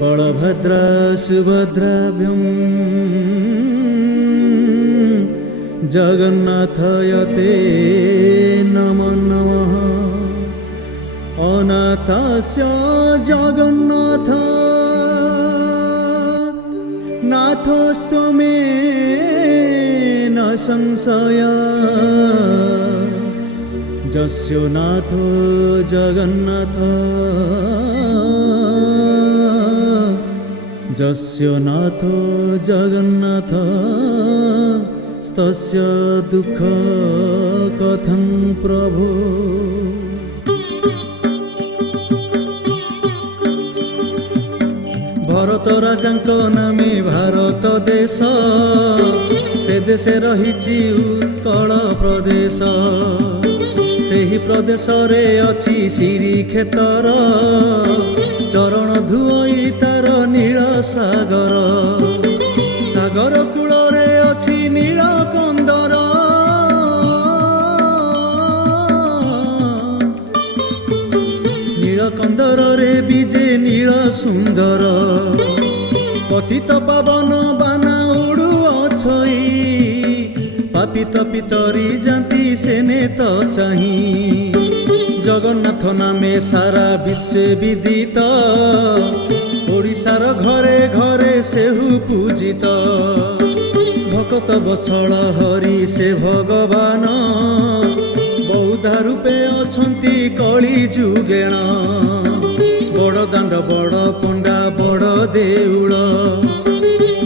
बलभद्रा सुभद्राभ्यं जगन्नाथयते नमो नमः। अनाथस्य जगन्नाथ नाथस्तु मे न संशय। जस्य नाथ जगन्नाथ जस्य नाथ जगन्नाथ तस्य दुःख कथं प्रभो। भरत राजांक नामे भारत देश, से देशे रहिछि उत्कल प्रदेश। सेही प्रदेश रे अछि श्रीक्षेत्र, चरण धुई तार नील सागर। सागर कूल रे अछि नीलकंदर, नीलकंदर रे बीजे नील सुंदर। पतित पावन बाना उड़ू अछई, पापित पितरी जाति सेने तो चाही। जगन्नाथ नामे सारा विश्व विदित, ओडिशार घरे घरे सेहु पूजित। भक्त बत्सल हरि से भगवान, बहुधा रूपे अछंती कଳି जुगेण। बड़ दाण्ड बड़ पंडा बड़ देउळ,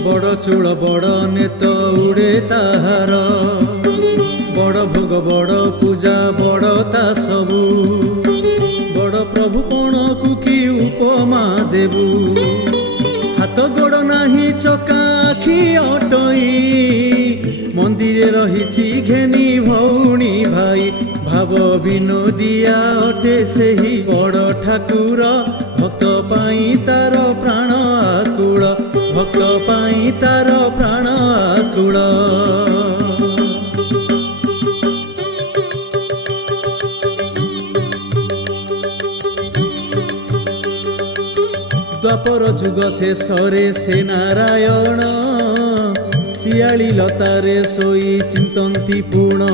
बड़ चूल बड़ नेत उड़े ताहार। बड़ भोग बड़ पूजा बड़ ता सबु, बड़ प्रभु कौन कुकी उपमा देबु। हाथ गोड़ नाही चका आखि अटई, मंदिरे रहिछि घेनी भौणी भाई। भाव विनोदिया अटे सेही बड़ ठाकुर, भक्त पाई तार प्राण आकुल। भक्त पाई तार प्राण आकुल। द्वापर जुग शेषरे से नारायण, शियाली लतारे सोई चिंतन्ति पूर्ण।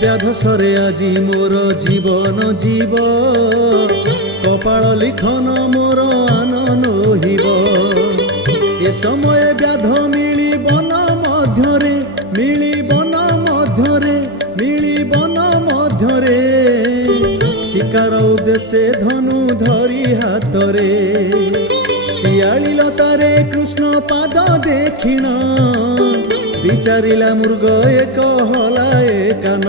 व्याधसरे आजी मोर जीवन जीव, कपाल लिखन मोर आनन हिब। ए समय व्याध मिली बन मध्यरे, मिली बन मध्यरे, मिली बन मध्यरे। शिकार उद्देश्य धनु धरी हातरे, शियाली लतारे कृष्ण पाद देखिण। विचारिला मृग एक हलाए कान,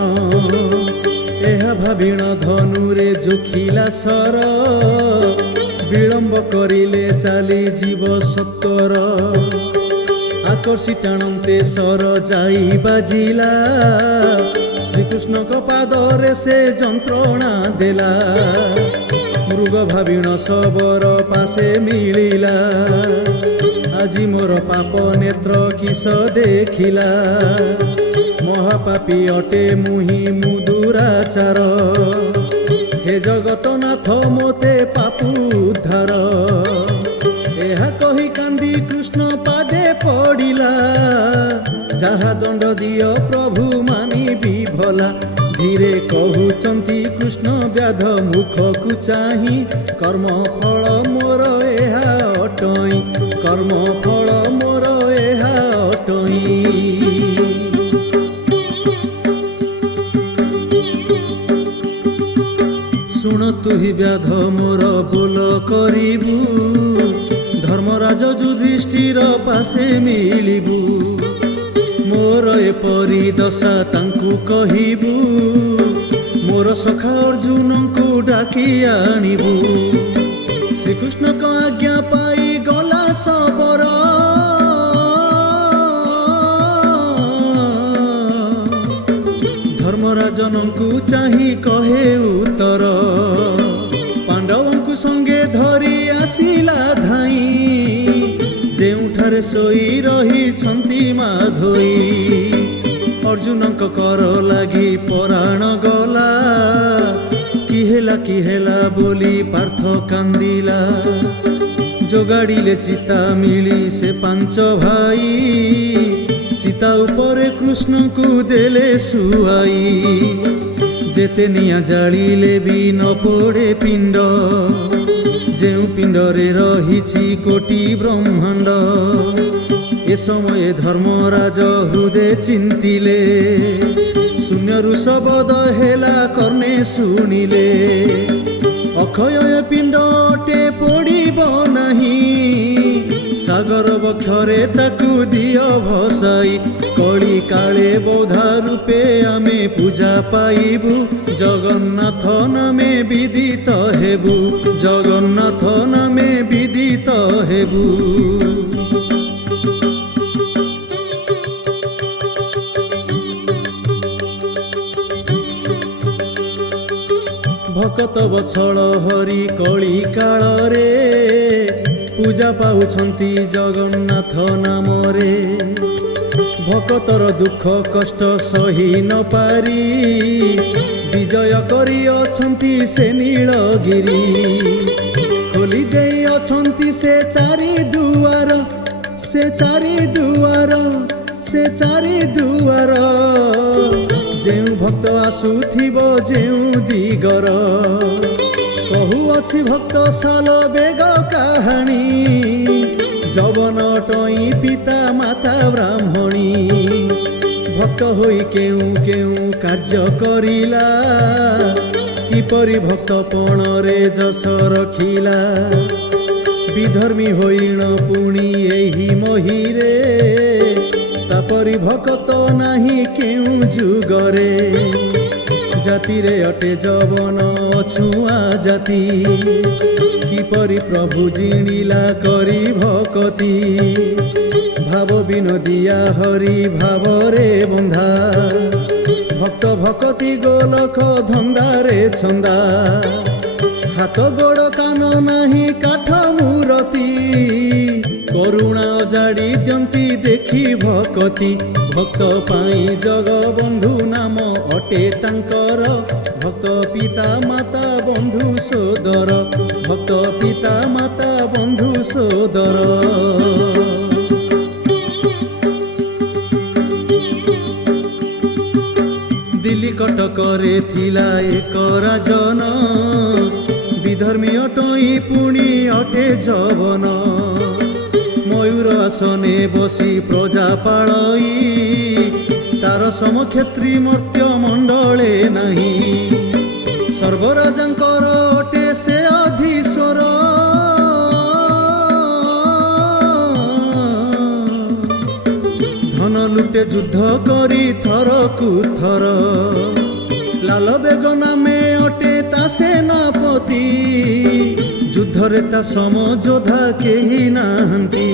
एहा भाविण धनुरे जोखिला सर। विलम्ब करिले चाली जीव सत्तर, आकर्षि टाणन्ते सर जाई बाजिला। श्रीकृष्ण को पादरे से जंत्रणा देला, मृग भाविण सबर पासे मिलिला। আজি मोर पाप नेत्र किस देखिला, महापापी अटे मुहि मुदुराचार। हे जगतनाथ मोते पापु उद्धार। एहा कहि कांदी कृष्ण पादे पड़िला, जहा दंड दियो प्रभु मानिबी भला। धीरे कहउचंती कृष्ण व्याध मुखकु चाही, कर्म फल मोर एहा अटई। कर्म फल मोर एहा अटई। शुण तुहि व्याध मोर बोल करिबु, धर्मराज युधिष्ठिर पासे मिलिबु। मोर एपरि दशा तांकु कहिबु, मोर सखा अर्जुन को डाकी आनिबु। श्रीकृष्ण को आज्ञा पाई गला सबर, धर्मराजनंकु चाही कहे उत्तर। पांडवंकु संगे धरी आसिला धाई, जेउठारे सोई रही छंती माधोई। अर्जुन कर लगी पराण गला कि हेला बोली पार्थ कांदिला जोगाड़िले चिता मिली से पांच भाई चिता उपरे कृष्ण को देले सुहाई जेते निया जालिले भी न पड़े पिंड जेउ पिंडरे रहिछि कोटि ब्रह्मांड ए समय धर्मराज हृदय चिंतिले शून्यरु शब्द हेला कर्णे शुणिले अक्षय पिंड अटे पड़िब नहीं सागर बक्षरे ताकू दियो भसाई कली काले बौद्धा रूपे आमे पूजा पाइबू जगन्नाथ नामे विदित हेबू जगन्नाथ नामे विदित हेबू। भकत बछड़ हरि कली कालरे पूजा पाउछंती जगन्नाथ नामरे भकतर दुख कष्ट सही न पारी विजय करी अछंती से नीलगिरी खोली देई अछंती से चारि दुआर से चारि दुआर से चारि दुआर जेउ भक्त आसुथिब जेउ दिगर कहूअछि भक्त साल बेग कहानी जवन टई पिता माता ब्राह्मणी भक्त होई केउ केउ कार्य करिला किपरि भक्त पणरे जस रखिला विधर्मी होइण पुणी एही महिरे तापरि भक्त नाही केउ जुगरे जाति रे अटे जवन छुआ जाति किपरि प्रभु जिणिला करी भकति भाव विनोदिया हरि भावरे बंधा भक्त भकति गोलख धंदारे छंदा हाथ गोड़ कान नाही काठ मूरति करुणा जाड़ी दियंती देखी भकति भक्त पाई जगबंधु नाम अटे तांकर भक्त पिता माता बंधु सोदर भक्त पिता माता बंधु सोदर। दिल्ली कटकरे थिला एक राजन विधर्मी अटई पुणी अटे जवन मयूर आसने बसी प्रजा पालई तार समक्षेत्री मर्त्य मंडले नहीं सर्वराजांकर अटे से अधीश्वर धन लुटे युद्ध करी थर कु थर लाल बेग नामे अटे ता सेनापति युद्धरे ता समयोधा केही नाहंती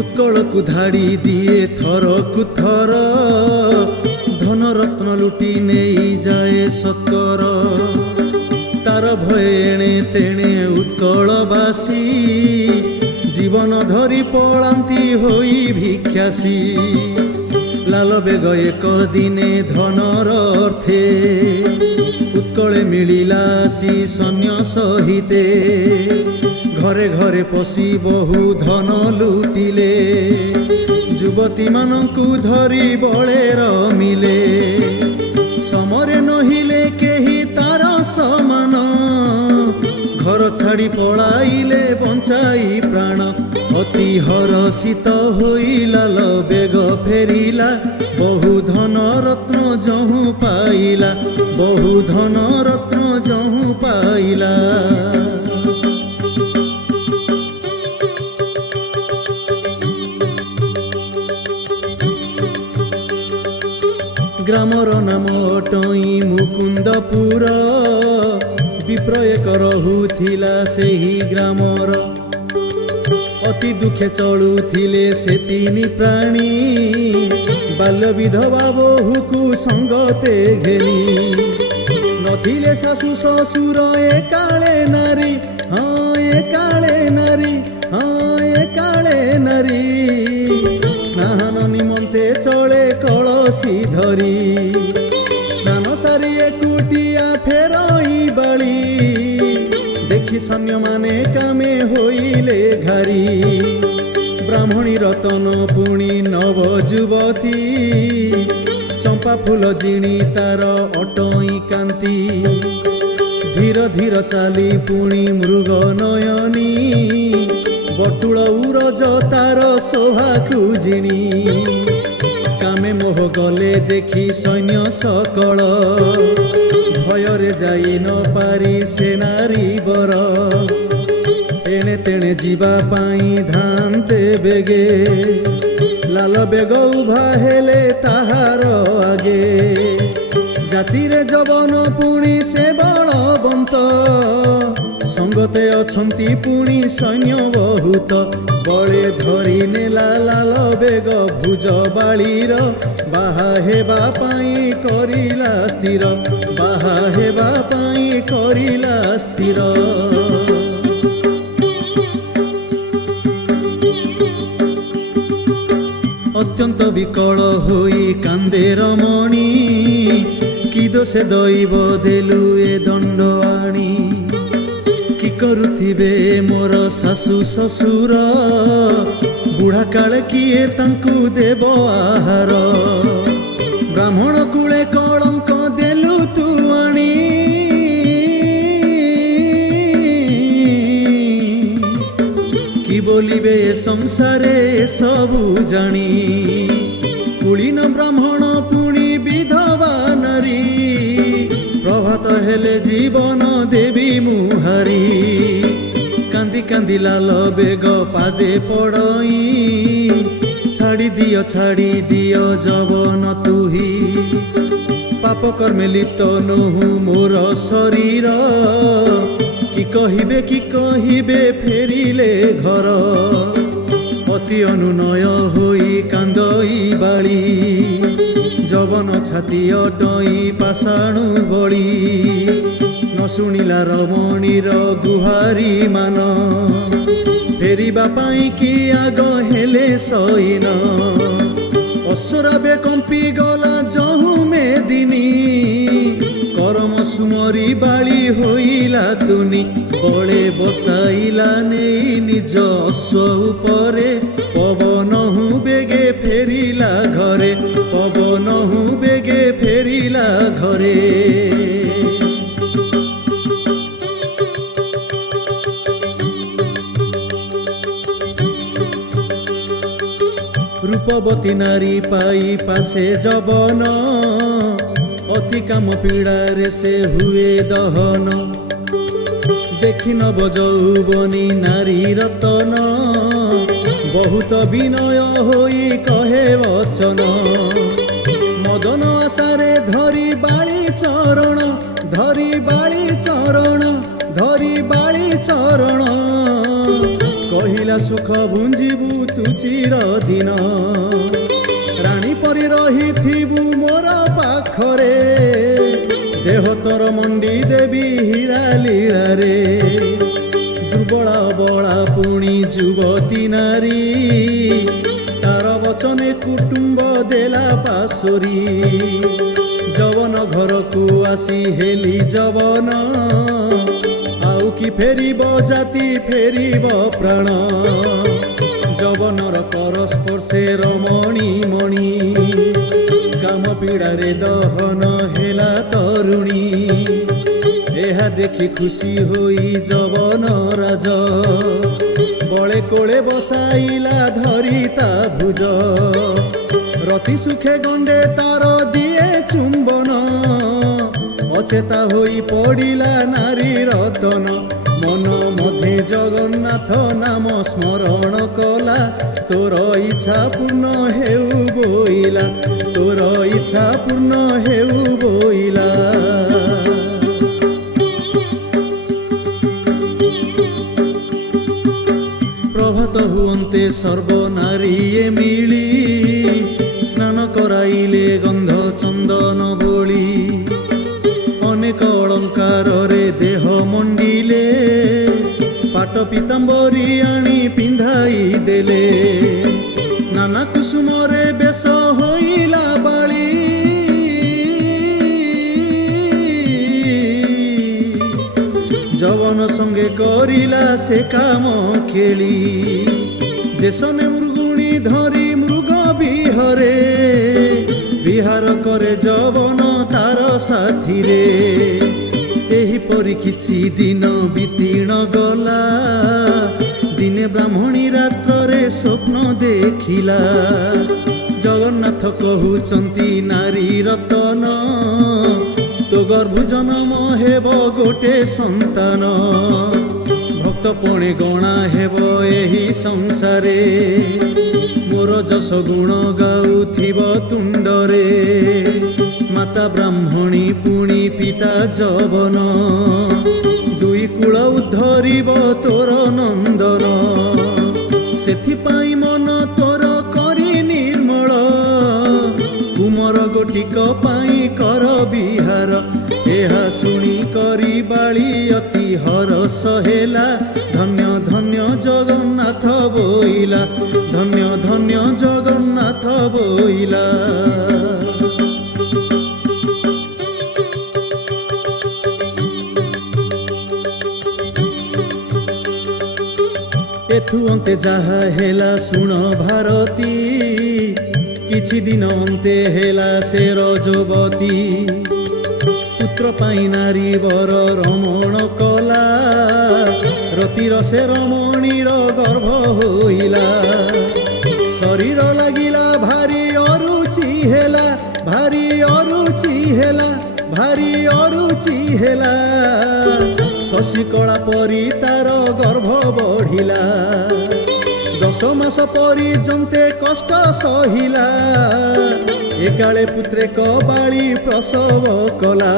उत्कल को धाड़ी दिए थर कु थर धन रत्न लुटी नहीं जाए सकर तार भय एणे तेणे उत्कलवासी जीवन धरी पलांती होई भिक्षासी लाल बेग एक दिने धनर अर्थे उत्कले मिलिलासी सैन्य सहिते घरे घरे पशि बहु धन लुटिले युवती मानकु धरी बळे रमिले समरे नहिले केही तार समान घर छाड़ी पलाइले बंचाई प्राण अति हरषित होई लाल बेग फेरिला बहु धन रत्न जहु पाइला बहु धन रत्न जहु पाइला। ग्रामर नाम अटई मुकुंदपुर विप्रयक रहुथिला सेही ग्रामर अति दुखे चलुथिले से तीनी प्राणी बाल्य विधवा बहुकु संगते घेनी नथिले सासु ससुर एकाले नारी हाँ एकाले नारी हाँ एकाले नारी स्नान निमंते चले कलसी धरी स्नान सारी एकुटिया फेरई बाली দেখি সৈন্য মানে কামে হইলে ঘারি ব্রাহ্মণী রতন পুଣି নব যুবতী চম্পা ফুল জিଣି তার অটই কান্তি ধীর ধীর চালি পুଣି মৃগ নয়নী বর্তুଳ উরজ তার শোভাକୁ জিଣି কামে মোহ গলে দেখি সৈন্য সকল ভୟରେ যাই ন পারি সে নারী বর এণে তেণে ଯିବା ପାଇଁ ଧାନ୍ତେ ବେଗେ ଲାଲ ବେଗ ଉଭା ହେଲେ ତାହାର ଆଗେ ଜାତିରେ ଯବନ ପୁଣି ସେ ବଳବନ୍ତ ସଙ୍ଗତେ ଅଛନ୍ତି ପୁଣି ସୈନ୍ୟ ବହୁତ ବଳେ ଧରି ନେଲା ଲାଲ ବେଗ ଭୁଜ ବାଳିର ବାହା ହେବା ପାଇଁ କରିଲା ସ୍ଥିର ବାହା ହେବା ପାଇଁ କରିଲା ସ୍ଥିର অত্যন্ত বিকল হই কান্দে রমণী কি দোষে দৈব দেলু এ দণ্ড আনি কি করুথিবে মোর শাশু শ্বশুর বুঢ়া কালে কিয়ে তাঙ্কু দেব আহার ব্রাহ্মণ কূলে কলঙ্ক দেলু তু আনি কি বলিবে সংসারে সবু জানি কুলীন ব্রাহ্মণ পুଣି বিধবা নারী প্রভাত হেলে জীবন দেবী মুহারি কান্দি কান্দি লাল বেগ পাদে পড়ই ছাড়ি দিও যবন তুহি পাপ কর্মে লিপ্ত নহু মোর শরীর কি কহিবে ফেরিলে ঘর অতি অনুনয় হই কান্দই বাড়ি যবন ছাতি অটই পাষাণু বଳି ন শুଣିଲା রমণীর গুহারি মান ফেরিবা পাই কি আগ হেলে সইন অশ্বরাবে কম্পি গলা যহু মেদিনী করম সুমরি বাড়ি হইলা তুনি বଳେ বসাইলা নেই নিজ অশ্ব উপরে পবনহু বেগে ফেরিলা ঘরে পবনহু বেগে ফেরিলা ঘরে রূপবতী নারী পাই পাশে যবন অতি কাম পীড়ারে সে হুয়ে দহন দেখি নব যৌবনী নারী রতন বহুত বিনয় হই কহে বচন মদন আশারে ধরি বাড়ি চরণ ধরি বাড়ি চরণ ধরি বাড়ি চরণ কহিলা সুখ ভুঞ্জিবু তু চিরদিন রানী পরি রহিথিবু মোর পাখরে দেহ তোর মন্ডি দেবী হীরা লীଳାରେ দুর্বଳା বଳା পুଣି যুবতী নারী তার বচনে কুটুম্ব দেলা পাশরি যবন ঘরকু আসি হেলি যবন আউ কি ফেরিব জাতি ফেরিব প্রাণ যবনর পরস্পর্শে রমণী মণি কাম পীড়ারে দহন হেলা তরুণী ଏହା দেখি খুশি হই যবন রাজ বଳେ কোলে বসাইলা ধরি তা ভুজ রতি সুখে গণ্ডে তার দিয়ে চুম্বন অচেতা হই পড়িলা নারী রতন মন মধ্যে জগন্নাথ নাম স্মরণ কলা তোর ইচ্ছা পূর্ণ হেউ বইলা তোর ইচ্ছা পূর্ণ হেউ বইলা প্রভাত হুয়ন্তে সর্বনারীয়ে মিলি স্নান করাইলে গন্ধ চন্দন বলি অনেক অলঙ্কারে দেহ মন্ডিলে পাট পিতাম্বরী আনি পিন্ধাই দেলে নানা কুসুমরে বেশ হইলা বাড়ি যবন সঙ্গ संगे करिला से काम खेली देशने मृगुणी धरी मृग बिहरे विहार करे जवन तार साथी रे एहीपरि किछि दिन बीतीण गला दिने ब्राह्मणी रात्रे स्वप्न देखिला जगन्नाथ कहउचंती नारी रतन तो गर्भ जन्म हेब गोटे संतान भक्त पणे गणा हेब एही संसारे मोर जस गुण गाउथिब तुंडरे माता ब्राह्मणी पुणी पिता जवन दुई कूल उद्धरिब तोर नंदन सेथिपाई मन तोर करी निर्मल कुमर गोटिक पाई कर बिहार एहा शुणी करी बाली अति हरस हेला धन्य धन्य जगन्नाथ बोइला धन्य धन्य जगन्नाथ बोइला एथु अंते जाहा हेला सुण भारती किछि दिन अंते हेला से रजवती पुत्र पाई नारी वर रमण कला रतिर से रमणीर गर्भ होइला शरीर लागिला भारी अरुचि हेला भारी अरुचि हेला भारी अरुचि हेला शशिकला परी तार गर्भ बढ़िला 10 मास पर्यन्ते कष्ट सहिला एकाले पुत्रे कबाली प्रसव कला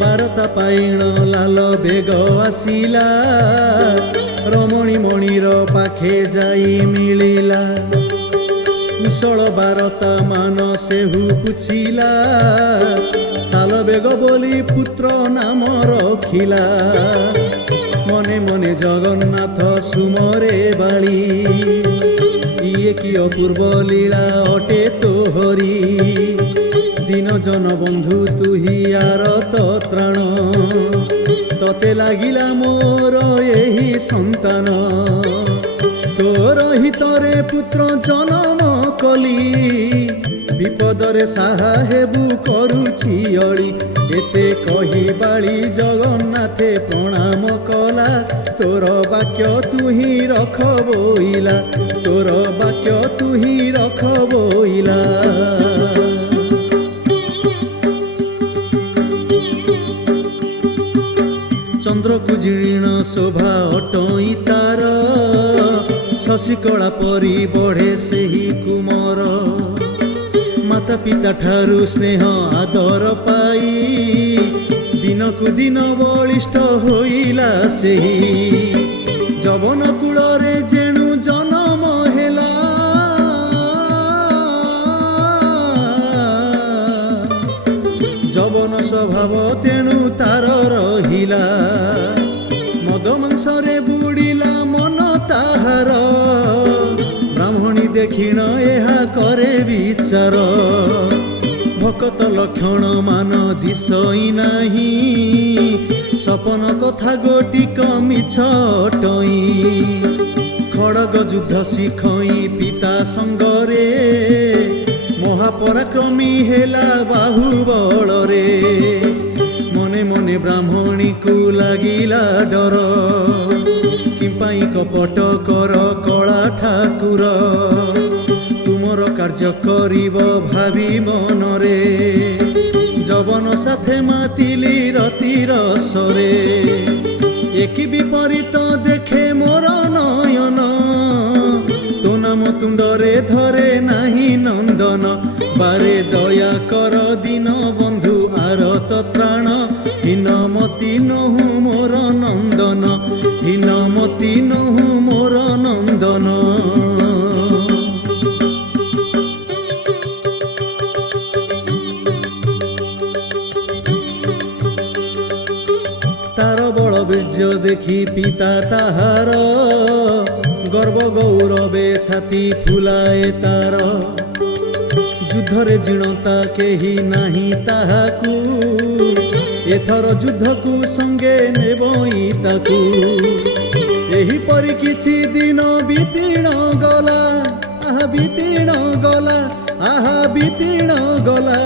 12टा पाइण लाल बेग आसिला रमणी मणिर पाखे जाई मिलिला कुशल 12टा मान सेहु पुछिला साल बेग बोली पुत्र नाम रखिला मने मने जगन्नाथ सुमरे बाली इए कि अपूर्व लीला अटे तोहरी दिन जन बंधु तुही आरत त्राण तते लागिला मोर एही संतान तोर हितरे पुत्र जन्म कली विपदरे साहा हेबु करुछि अड़ी एते कही बाली जगन्नाथे प्रणाम कला तोर वाक्य तुही रख बोइला तोर वाक्य तुही रख बोइला चंद्र को जीर्ण शोभा अटई तार शशिकला परी बढ़े सेही कुमर माता पिता ठारू स्नेह आदर पाई दिन को दिन बलिष्ठ होइला सेही जवन कूलरे जेणु जन्म हेला जवन स्वभाव तेणु तार रहिला मद मांसरे बुड़िला मन ताहार ब्राह्मणी देखिण एहा करे विचार भकत लक्षण मान दिशई नाही सपन कथा गोटिक मिछ अटई खड़ग युद्ध शिखई पिता संगरे महापराक्रमी हेला बाहुबल रे मने मने ब्राह्मणी को लागिला डर किंपाई कपट कर कला ठाकुर तुमर कार्य करिब भावी मनरे जवन साथे मातिली रतिर सरे एक विपरीत देखे मोर नयन तो नाम तुंडरे धरे नाही नंदन बारे दया कर दीन बंधु आरत त्राण हीनमती नहु मोर नंदन हीनमती नहु मोर नंदन तार बड़ बीर्य देखी पिता ताहार गर्व गौरवे छाती फुलाए तार युद्धरे जीणता केही नाही ताहाकू एथर युद्ध को संगे नेबई ताकू एहीपरि किछि दिन बीतीण गला आहा बीतीण गला आहा बीतीण गला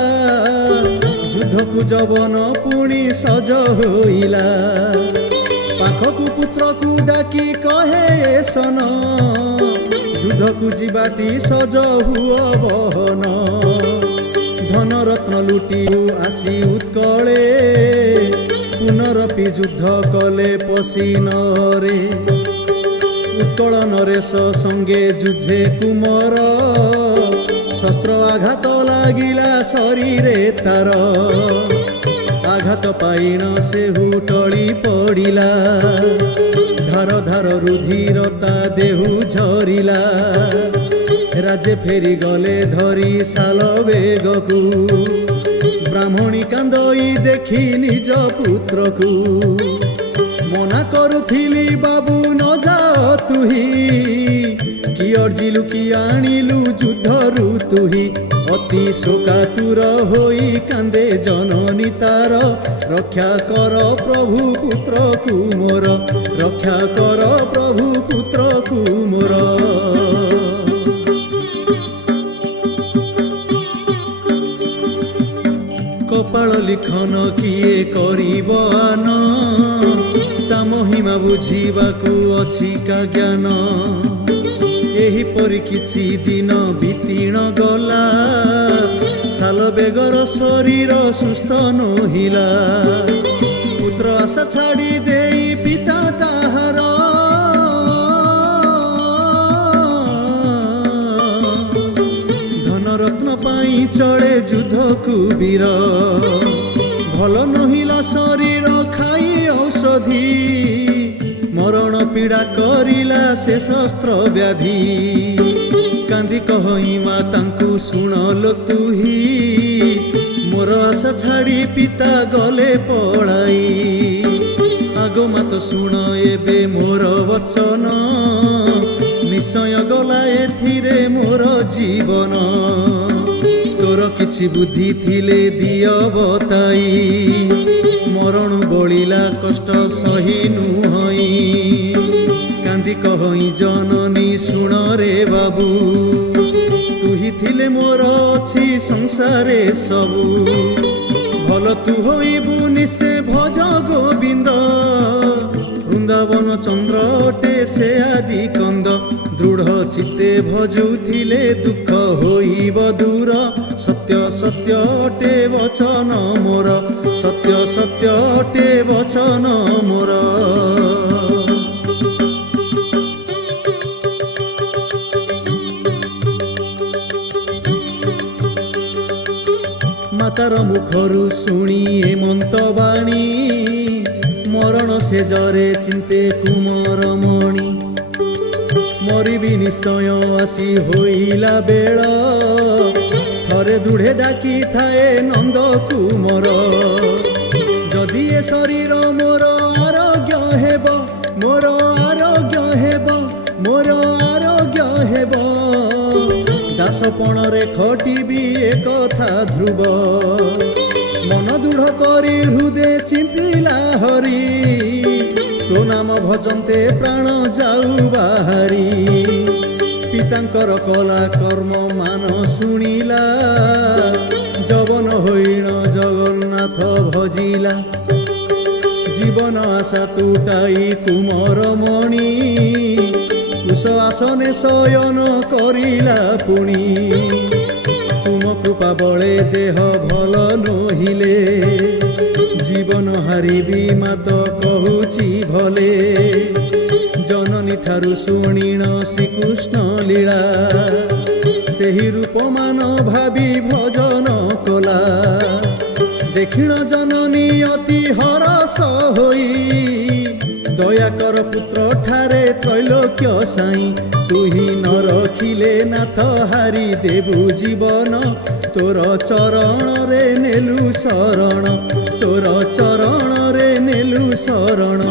युद्ध को जवन पुणी सज होइला पाखकु पुत्र को डाकी कहे सन युद्ध को जीवाटी सज हुआ बहन धन रत्न लुटी आसी उत्कले पुनरपि युद्ध कले पसीनरे उत्कल नरेश संगे जुझे कुमर शस्त्र आघात लागिला शरीरे तार आघात पाइन से हुटली पड़िला धार धार रुधिरता देहु झरिला राजे फेरी गले धरी साल बेगकू ब्राह्मणी कांदई देखी निज पुत्र को मना करुथिली बाबू न जा तुही कि अर्जिलु कि आनिलु युद्धरु तुही अति शोकातुर होई कांदे जननी तार रक्षा कर प्रभु पुत्र को मोर रक्षा कर प्रभु पुत्र को मोर कपाल लिखन किए करिब आन ता महिमा बुझिबाकू अछि का ज्ञान एहीपरि किछि दिन बीतीण गला साल बेगर शरीर सुस्थ नहिला पुत्र आशा छाड़ी देई पिता ताहार धन रत्न पाई चढ़े युद्ध को वीर भल नहिला शरीर खाई औषधि मरण पीड़ा करिला से शस्त्र व्याधि कांदी कहि मातांकु सुनलो तुही मोर आशा छाड़ी पिता गले पड़ाई आगो मत सुन एबे मोर वचन निश्चय गला एथिरे मोर जीवन तोर किछि बुद्धि थिले दिय बताई मरण बलिला कष्ट सही नुहई कांदी कहि जननी सुन रे बाबू तुही थिले मोर अछि संसारे सबू भल तू होइबु निश्चय भज गोविंद वृंदावन चंद्र अटे से आदि कंद दृढ़ चित्ते भजुथिले दुख होइब दूर सत्य सत्य अटे वचन मोर सत्य सत्य अटे वचन मोर मातार मुखरु शुणी हेमंत बाणी मरण से जरे चिंते कुमर मणि मरिबी निश्चय आसी होइला बेळ थरे दुढ़े डाकी थाए नंद कुमर जदि ए शरीर मोर आरोग्य हेब मोर आरोग्य हेब मोर आरोग्य हेब दासपण रे खटिबी एक कथा ध्रुव मन दृढ़ करी हृदय चिंतिला हरि तो नाम भजन्ते प्राण जाऊ बाहारी पितांकर कला कर्म मान शुणिला जवन होइण जगन्नाथ भजिला जीवन आशा तुटाई कुमर मणि कुश आसने शयन करिला पुणी तुम कृपा बळे देह भल नहिले जीवन हारिबी मात कहूची भले जननी ठारू शुणिण श्रीकृष्ण लीला सेही रूप मान भावी भजन कला देखिण जननी अति हरस होई दया कर पुत्र ठारे त्रैलोक्य साई तुही न रखिले नाथ हारी देबु जीवन तोर चरण रे नेलु शरण तोर चरण रे नेलु शरण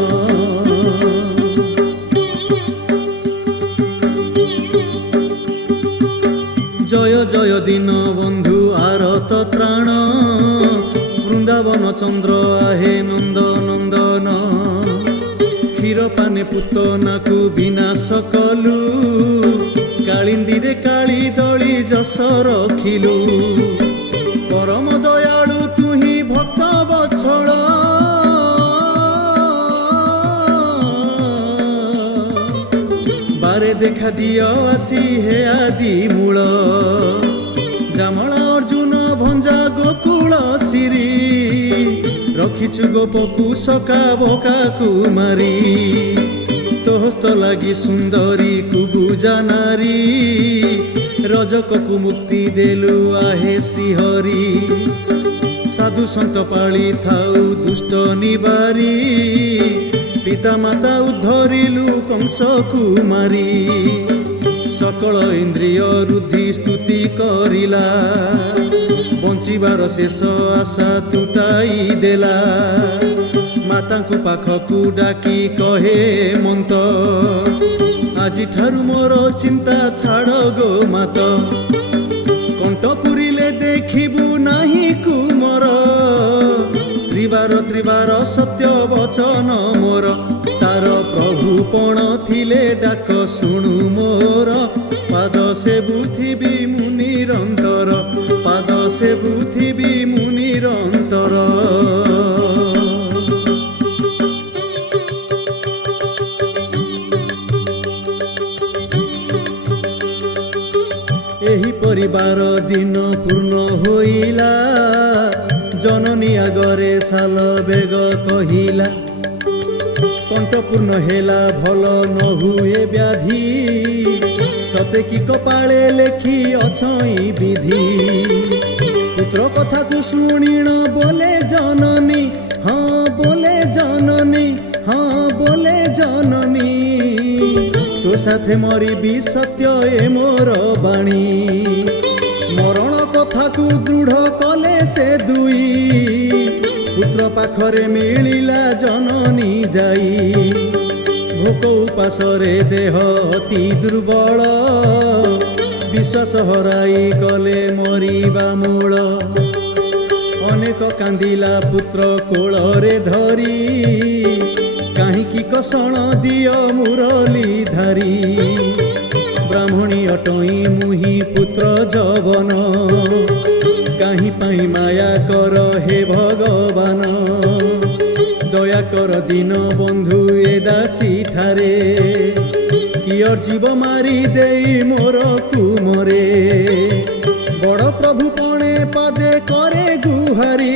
जय जय दीन बंधु आरत त्राण বৃন্দাবন চন্দ্র আহে নন্দ নন্দন ক্ষীর পানে পুতনাকু বিনাশ কলু কালিন্দীরে কাଳି দଳି যশ রখিলু পরম দয়াଳୁ তুহি ভক্ত বৎসଳ বারে দেখা দিও আসি হে আদি মূଳ জামলা অর্জুন ভঞ্জা গোকুଳ সিরি রখিছু গোপকু সকা বকা কুমারী তোহস্ত লাগি সুন্দরী কুবুজা নারী রজককু মুক্তি দেলু আহে শ্রীহরি সাধু সন্ত পাଳି থাউ দুষ্ট নিবারি পিতা মাতা উদ্ধরিলু কংস কুমারী সকল ইন্দ্রিয় রুদ্ধি স্তুতি করিলা বঞ্চিবার শেষ আশা তুটাই দেলা মাতাଙ୍କୁ ପାଖକୁ ଡାକି କହେ ମନ୍ତ ଆଜିଠାରୁ ମୋର ଚିନ୍ତା ଛାଡ଼ ଗୋ ମାତ କଣ୍ଟ ପୁରିଲେ ଦେଖିବୁ ନାହିଁ କୁମର ତ୍ରିବାର ସତ୍ୟ ବଚନ ମୋର ତାର ପ୍ରଭୁ ପଣ ଥିଲେ ଡାକ ଶୁଣୁ ମୋର ପାଦ ସେବୁଥିବି ମୁଁ ନିରନ୍ତର ପାଦ ସେବୁଥିବି ମୁଁ ନିରନ୍ତର ଏହି ପରିବାର ଦିନ ପୂର୍ଣ୍ଣ ହୋଇଲା ଜନନୀ ଆଗରେ ସାଲ ବେଗ କହିଲା କଣ୍ଟ ପୂର୍ଣ୍ଣ ହେଲା ଭଲ ନ ହୁଏ ବ୍ୟାଧି ସତେ କି କପାଳେ ଲେଖି ଅଛଇ ବିଧି ପୁତ୍ର କଥାକୁ ଶୁଣିଣ ବୋଲେ ଜନନୀ ହଁ ବୋଲେ ଜନନୀ ହଁ ବୋଲେ ଜନନୀ তো সাথে মরিবি সত্য এ মোর বাণী মরণ কথাকু দৃঢ় কলে সে দুই পুত্র পাখরে মিলিলা জননী যাই ভোক উপাসরে দেহ অতি দুর্বল বিশ্বাস হরাই কলে মরিবা মূଳ অনেক কান্দিলা পুত্র কোଳରେ ধরি কাহিকি কষণ দিও মুরলী ধারি ব্রাহ্মণী অটই মুহি পুত্র যবন কাহি পাই মায়া কর হে ভগবান দয়া কর দীন বন্ধু এ দাসী ঠারে কিয়র জীব মারি দেই মোর কুমরে বড় প্রভু পণে পাদে করে গুহারি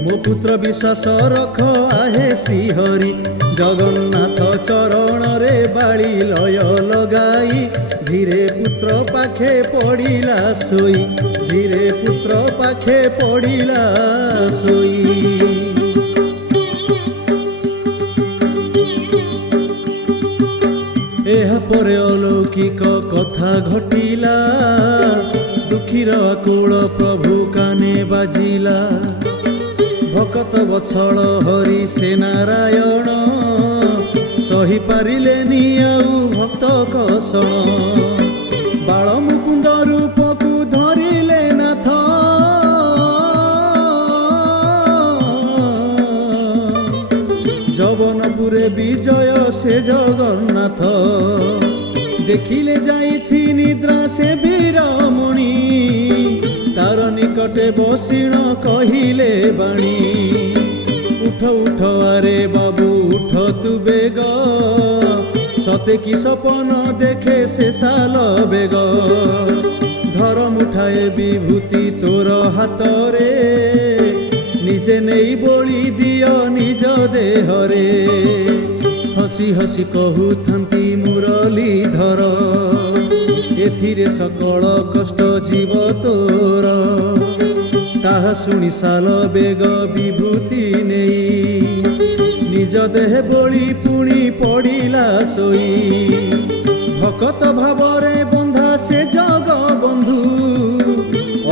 ମୋ ପୁତ୍ର ବିଶ୍ୱାସ ରଖ ଆହେ ଶ୍ରୀହରି ଜଗନ୍ନାଥ ଚରଣରେ ବାଳି ଲୟ ଲଗାଇ ଧୀରେ ପୁତ୍ର ପାଖେ ପଡ଼ିଲା ଶୋଇ ଧୀରେ ପୁତ୍ର ପାଖେ ପଡ଼ିଲା ଶୋଇ ଏହାପରେ ଅଲୌକିକ କଥା ଘଟିଲା ଦୁଃଖୀର ଆକୁଳ ପ୍ରଭୁ କାନେ ବାଜିଲା ভকত বৎসଳ হরি সে নারায়ণ সহি পারিলেনি আউ ভক্ত কষণ বাଳ মুকুন্দ রূপকু ধরিলে নাথ যবনপুরে বিজয় সে জগন্নাথ দেখিলে যাইছি নিদ্রা সে বীরমণি তার নিকটে বসিণ কহিলে বাণী উঠ উঠ আরে বাবু উঠ তু বেগ সতে কি স্বপন দেখে সে সাল বেগ ধর মুঠায়ে বিভূতি তোর হাতরে নিজে নেই বলি দিও নিজ দেহরে হসি হসি কহুথান্তি মুরলী ধর এথিরে সকল কষ্ট জীব তোর তাহা শুনি সাল বেগ বিভূতি নেই নিজ দেহে বলি পুଣି পড়িলা শোই ভকত ভাবরে বন্ধা সে জগ বন্ধু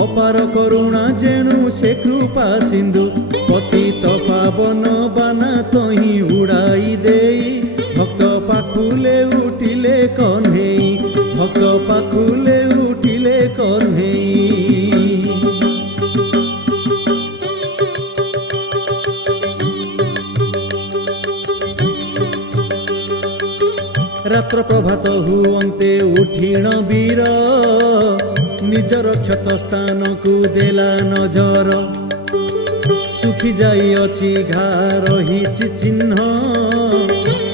অপার করুণা যেণু সে কৃপা সিন্ধু পতিত পাবন বানা তহি উড়াই দেই ভক্ত পাখুলে উঠিলে কন্হেই ভক্ত পাখুলে উঠিলে কন্হেই ରାତ୍ର ପ୍ରଭାତ ହୁଅନ୍ତେ ଉଠିଣ ବୀର ନିଜର କ୍ଷତ ସ୍ଥାନକୁ ଦେଲା ନଜର ଶୁଖି ଯାଇଅଛି ଘା ରହିଛି ଚିହ୍ନ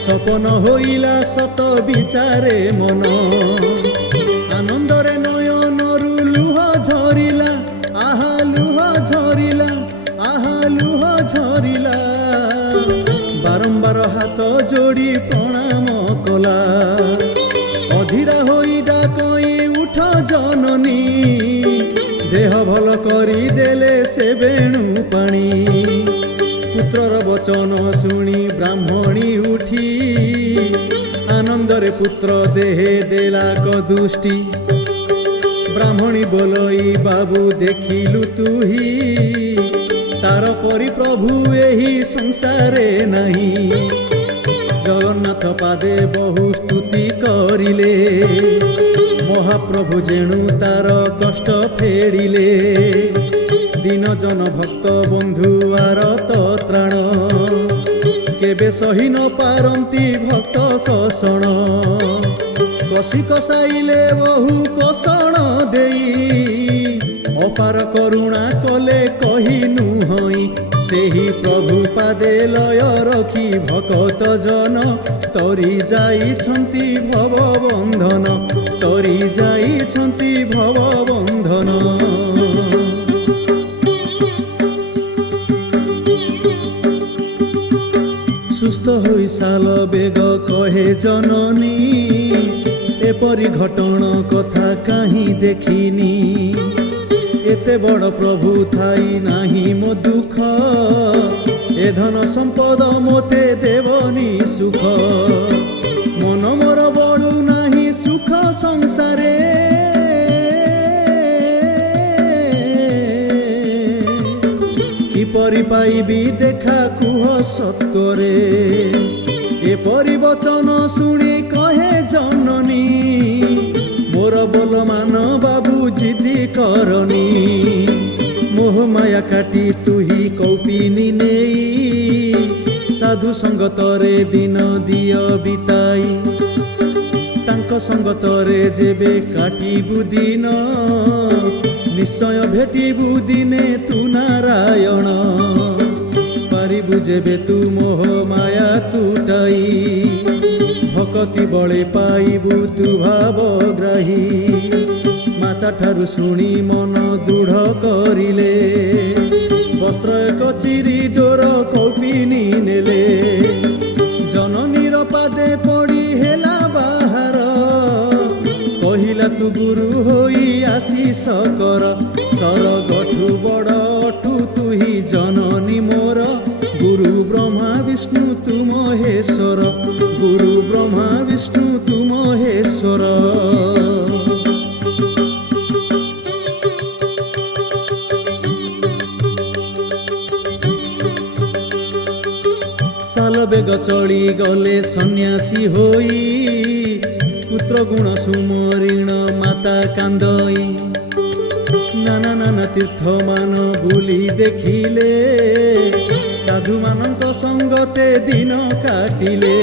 ସପନ ହୋଇଲା ସତ ବିଚାରେ ମନ ଆନନ୍ଦରେ ନୟନରୁ ଲୁହ ଝରିଲା ଆହା ଲୁହ ଝରିଲା ଆହା ଲୁହ ଝରିଲା ବାରମ୍ବାର ହାତ ଯୋଡ଼ି ପ୍ରଣାମ କଲା ଅଧୀରା ହୋଇ ଡାକଇ ଉଠ ଜନନୀ ଦେହ ଭଲ କରିଦେଲେ ସେ ବେଣୁ ପାଣି ପୁତ୍ରର ବଚନ ଶୁଣି ବ୍ରାହ୍ମଣୀ ଉଠି ଆନନ୍ଦରେ ପୁତ୍ର ଦେହେ ଦେଲା କଦୃଷ୍ଟି ବ୍ରାହ୍ମଣୀ ବୋଲଇ ବାବୁ ଦେଖିଲୁ ତୁହି ତାର ପରି ପ୍ରଭୁ ଏହି ସଂସାରେ ନାହିଁ ଜଗନ୍ନାଥ ପାଦେ ବହୁ ସ୍ତୁତି କରିଲେ ମହାପ୍ରଭୁ ଯେଣୁ ତାର କଷ୍ଟ ଫେରିଲେ ଦିନ ଜନ ଭକ୍ତ ବନ୍ଧୁ ଆରତ ତ୍ରାଣ କେବେ ସହି ନ ପାରନ୍ତି ଭକ୍ତ କଷଣ କଷି କଷାଇଲେ ବହୁ କଷଣ ଦେଇ ଅପାର କରୁଣା କଲେ କହି ନୁହଁଇ ସେହି ପ୍ରଭୁ ପାଦେ ଲୟ ରଖି ଭକତ ଜନ ତରି ଯାଇଛନ୍ତି ଭବ ବନ୍ଧନ ତରି ଯାଇଛନ୍ତି ଭବ ବନ୍ଧନ ସୁସ୍ଥ ହୋଇ ସାଲ ବେଗ କହେ ଜନନୀ ଏପରି ଘଟଣା କଥା କାହିଁ ଦେଖିନି ଏତେ ବଡ଼ ପ୍ରଭୁ ଥାଇ ନାହିଁ ମୋ ଦୁଃଖ ଏ ଧନ ସମ୍ପଦ ମୋତେ ଦେବନି ସୁଖ ମନ ମୋର ବଳୁ ନାହିଁ ସୁଖ ସଂସାରେ କିପରି ପାଇବି ଦେଖା କୁହ ସତ୍ୟରେ ଏପରି ବଚନ ଶୁଣି କହେ ଜନନୀ ମୋର ବୋଲ ମାନ ବାବୁ ଜିଦି କରନି ମୋହ ମାୟା କାଟି ତୁହି କୌପିନି ନେଇ ସାଧୁ ସଙ୍ଗତରେ ଦିନ ଦିଅ ବିତାଇ ତାଙ୍କ ସଙ୍ଗତରେ ଯେବେ କାଟିବୁ ଦିନ ନିଶ୍ଚୟ ଭେଟିବୁ ଦିନେ ତୁ ନାରାୟଣ ପାରିବୁ ଯେବେ ତୁ ମୋହ ମାୟା ତୁଟାଇ ଭକତି ବଳେ ପାଇବୁ ତୁ ଭାବଗ୍ରାହୀ ମାତା ଠାରୁ ଶୁଣି ମନ ଦୃଢ଼ କରିଲେ ବସ୍ତ୍ର ଏକ ଚିରି ଡୋର କୌପିନି ନେଲେ ଜନନୀର ପାଦେ ପଡ଼ି ହେଲା ବାହାର କହିଲା ତୁ ଗୁରୁ ହୋଇ ଆଶିଷ କର ସରଗଠୁ ବଡ଼ ଅଠୁ ତୁହି ଜନନୀ ମୋର ଗୁରୁ ବ୍ରହ୍ମା ବିଷ୍ଣୁ ତୁ ମହେଶ୍ୱର ଗୁରୁ ବ୍ରହ୍ମା ବିଷ୍ଣୁ ତୁ ମହେଶ୍ୱର ସାଲ ବେଗ ଚଳି ଗଲେ ସନ୍ନ୍ୟାସୀ ହୋଇ ପୁତ୍ର ଗୁଣ ସୁମରିଣ ମାତା କାନ୍ଦଇ ନାନା ନାନା ତୀର୍ଥ ମାନ ବୁଲି ଦେଖିଲେ ସାଧୁ ମାନଙ୍କ ସଙ୍ଗତେ ଦିନ କାଟିଲେ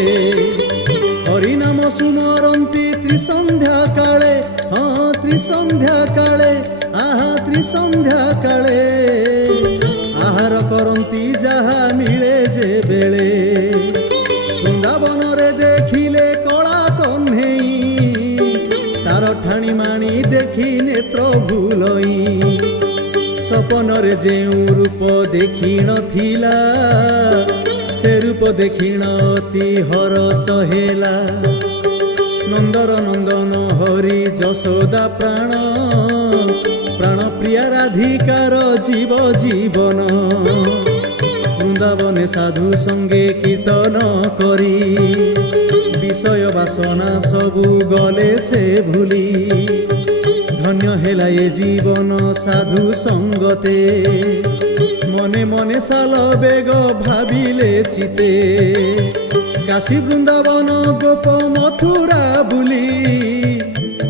ହରିନାମ ସୁମରନ୍ତି ତ୍ରିସନ୍ଧ୍ୟା କାଳେ ହଁ ତ୍ରିସନ୍ଧ୍ୟା କାଳେ ଆହା ତ୍ରିସନ୍ଧ୍ୟା କାଳେ ଆହାର କରନ୍ତି ଯାହା ମିଳେ ଯେ ବେଳେ ବୃନ୍ଦାବନରେ ଦେଖିଲେ କଳା କହ୍ନେଇ ତାର ଠାଣି ମାଣି ଦେଖି ନେତ୍ର ଭୁଲଇ ସପନରେ ଯେଉଁ ରୂପ ଦେଖିଣ ଥିଲା ସେ ରୂପ ଦେଖିଣ ଅତି ହରସ ହେଲା ନନ୍ଦର ନନ୍ଦନ ହରି ଯଶୋଦା ପ୍ରାଣ ପ୍ରାଣ ପ୍ରିୟା ରାଧିକାର জীব জীবন বৃন্দাবনে সাধু সঙ্গে কীর্তন করি বিষয় বাসনা সবু গলে সে ভুলি ধন্য হেলা এ জীবন সাধু সঙ্গতে মনে মনে সাল বেগ ভাবিলে চিতে কাশী বৃন্দাবন গোপ মথুরা বুলি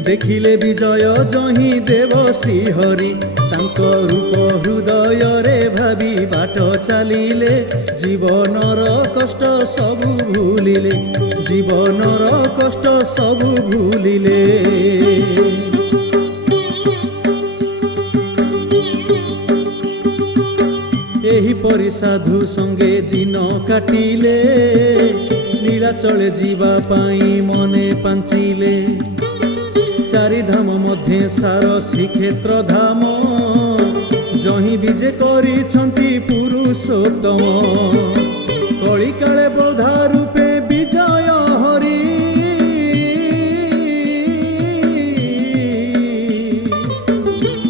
ଦେଖିଲେ ବିଜୟ ଜହିଁ ଦେବ ଶ୍ରୀହରି ତାଙ୍କ ରୂପ ହୃଦୟରେ ভাবি বাট চালিলে জীবনর কষ্ট সবু ভুলিলে জীবনর কষ্ট সবু ভুলিলে एहिपरि साधु संगे दिन काटिले नीलाचले जीवा पाई मने पांचिले चारिधाम मध्य सार श्रीक्षेत्र धाम जही विजे करिछंती पुरुषोत्तम कलिकाले बोधा रूपे विजय हरि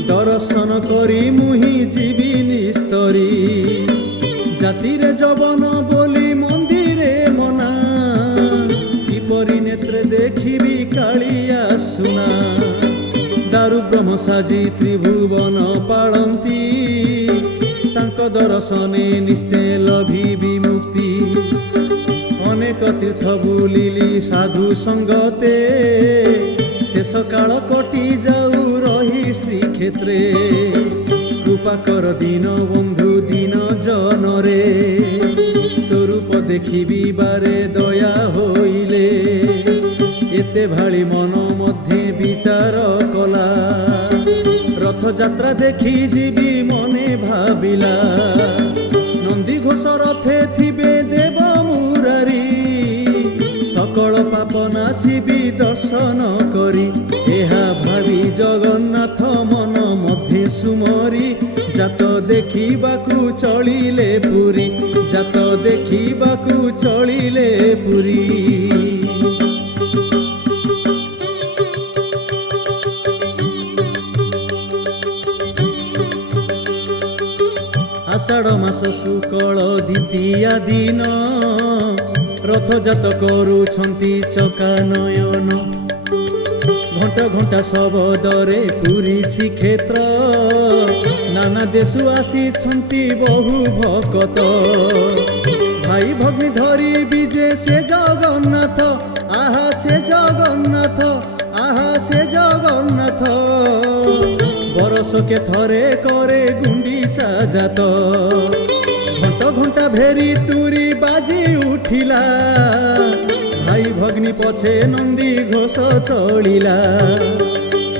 दर्शन करी मुहि जीवी निस्तरी जातिरे जवन बोली मंदिरे मना किपरि नेत्रे देखिबी कालिया सुना दारु ब्रह्म साजी त्रिभुवन पाळंती तांक दर्शने निश्चय लभिबी मुक्ति अनेक तीर्थ बुलिली साधु संगते शेष काल कटि जाऊ रही श्रीक्षेत्रे कृपा कर दीन बंधु दीन जनरे तो रूप देखिबी बारे दया होइले एते भाली मन मध्ये विचार कला रथ यात्रा देखी जीवी मने भाबिला नंदी घोष रथे थिबे देव मुरारी सकल पाप नाशिबी दर्शन करी एहा भावी जगन्नाथ मन मध्ये सुमरी जात देखिबाकू चलिले पुरी जात देखिबाकू चलिले पुरी आषाढ़ मास शुक्ल द्वितीया दिन रथजात करुछंती चका नयन घंटा घंटा शबदरे पुरी श्रीक्षेत्र नाना देशु आसी बहु भक्त भाई भग्नी धरी विजे से जगन्नाथ आहा से जगन्नाथ आहा से जगन्नाथ बरस के थरे करे गुंडीचा जात घंटा घंटा भेरी तुरी बाजी उठिला भाई भग्नी पछे नंदी घोष चलिला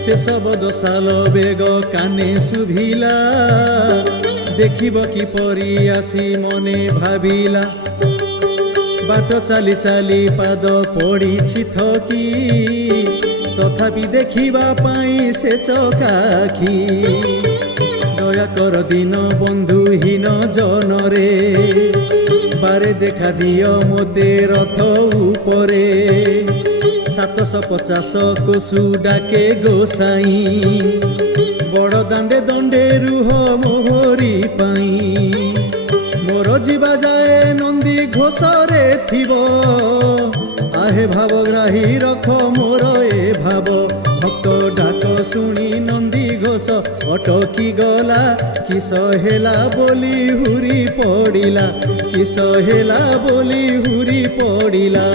से शब्द साल बेग काने शुभिला देखिब किपरि आसी मने भाबिला बाट चाली चाली पाद पड़ी थकी तथापि देखिबा पाई से चकाखी दया कर दीन बंधुहीन जनरे बारे देखा दियो मोते रथ उपरे 750 कोसु डाके गोसाई बड़ दांडे दंडे रुह मोहरी पाई मोर जीवा जाए नंदी घोषरे थिबो आहे भावग्राही रख मोर ए भाव भक्त डाक शुणी नंदी घोष अटकी गला किस हेला बोली हुरी पड़िला किस हेला बोली हुरी पड़िला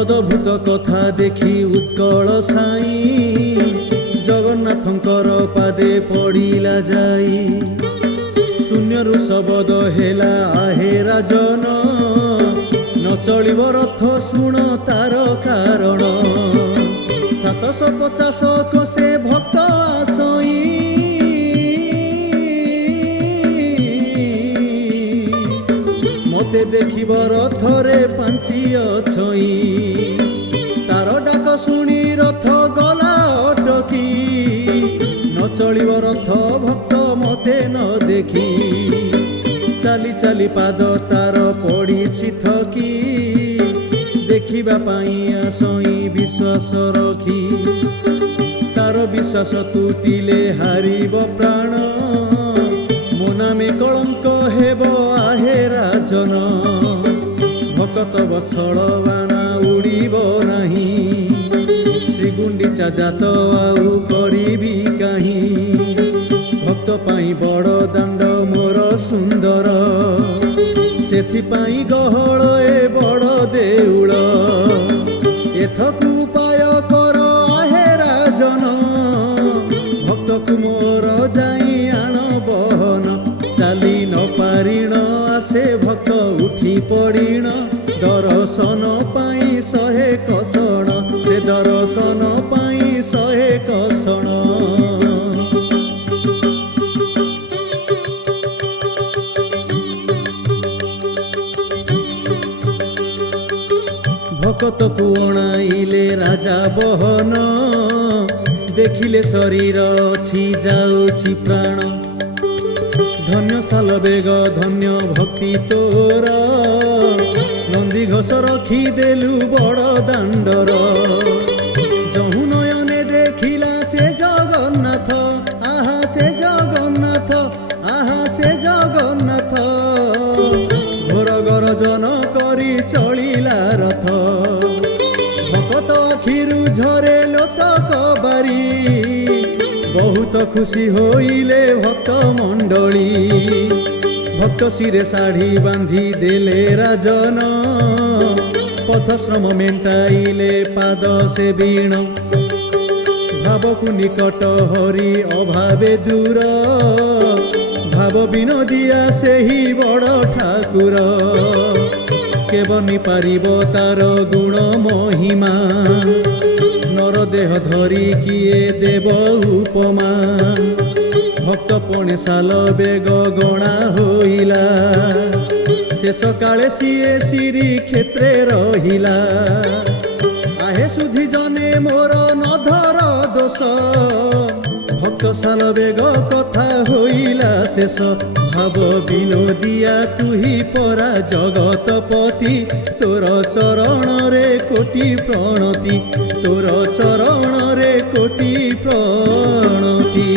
अद्भुत कथा देखी उत्कल साई जगन्नाथंकर पादे पड़िला जाई शून्यरु शबद हेला आहे राजन न चलिब रथ शुण तार कारण 750 कोसे भक्त आसई मते देखिब रथरे पांची अछई तार डाक शुणी रथ गला अटकी न चलिब रथ भक्त मते न देखी चाली चाली पाद तार पड़ी थकी देखिबा पाई आसई विश्वास रखी तार विश्वास तुटिले हारिब प्राण मोनामे कलंक हेब आहे राजन भक्त बत्सल बाना उड़ीब नाही श्रीगुंडीचा जात आउ करिबी काहीं भक्त पाई बड़ दांड मोर सुंदर सेथिपाई गहळ ए बड़ देउळ एथकु उपाय कर आहे ଚାଲି ନ ପାରିଣ ଆସେ ଭକ୍ତ ଉଠି ପଡ଼ିଣ ଦର୍ଶନ ପାଇଁ ଶହେ କଷଣ ସେ ଦର୍ଶନ ପାଇଁ ଶହେ କଷଣ ଭକତକୁ ଅଣାଇଲେ ରାଜା ବହନ ଦେଖିଲେ ଶରୀର ଅଛି ଯାଉଛି ପ୍ରାଣ ଧନ୍ୟ ସାଲ ବେଗ ଧନ୍ୟ ଭକ୍ତି ତୋର ନନ୍ଦୀ ଘୋଷ ରଖିଦେଲୁ ବଡ଼ ଦାଣ୍ଡର ଯହୁ ନୟନେ ଦେଖିଲା ସେ ଜଗନ୍ନାଥ ଆହା ସେ ଜଗନ୍ନାଥ ଆହା ସେ ଜଗନ୍ନାଥ ଘୋର ଗର୍ଜନ କରି ଚଳିଲା ରଥ ଭକତ ଆଖିରୁ ଝରେ ଲୋତକ ବାରି ବହୁତ ଖୁସି ହୋଇଲେ ଭକ୍ତ ମଣ୍ଡଳୀ ଭକ୍ତ ଶିରେ ଶାଢ଼ୀ ବାନ୍ଧି ଦେଲେ ରାଜନ ପଥଶ୍ରମ ମେଣ୍ଟାଇଲେ ପାଦ ସେ ବୀଣ ଭାବକୁ ନିକଟ ହରି ଅଭାବେ ଦୂର ଭାବ ବିନୋଦିଆ ସେହି ବଡ଼ ଠାକୁର କେବନି ପାରିବ ତାର ଗୁଣ ମହିମା ନର ଦେହ ଧରି କିଏ ଦେବ ଉପମା ଭକ୍ତ ପଣେ ସାଲ ବେଗ ଗଣା ହୋଇଲା ଶେଷ କାଳେ ସିଏ ଶ୍ରୀ କ୍ଷେତ୍ରେ ରହିଲା ଆହେ ସୁଧି ଜନେ ମୋର ନଧର ଦୋଷ ଭକ୍ତ ସାଲ ବେଗ କଥା ହୋଇଲା ଶେଷ ଭାବ ବିନୋଦିଆ ତୁହି ପରା ଜଗତପତି ତୋର ଚରଣରେ କୋଟି ପ୍ରଣତି ତୋର ଚରଣରେ କୋଟି ପ୍ରଣତି।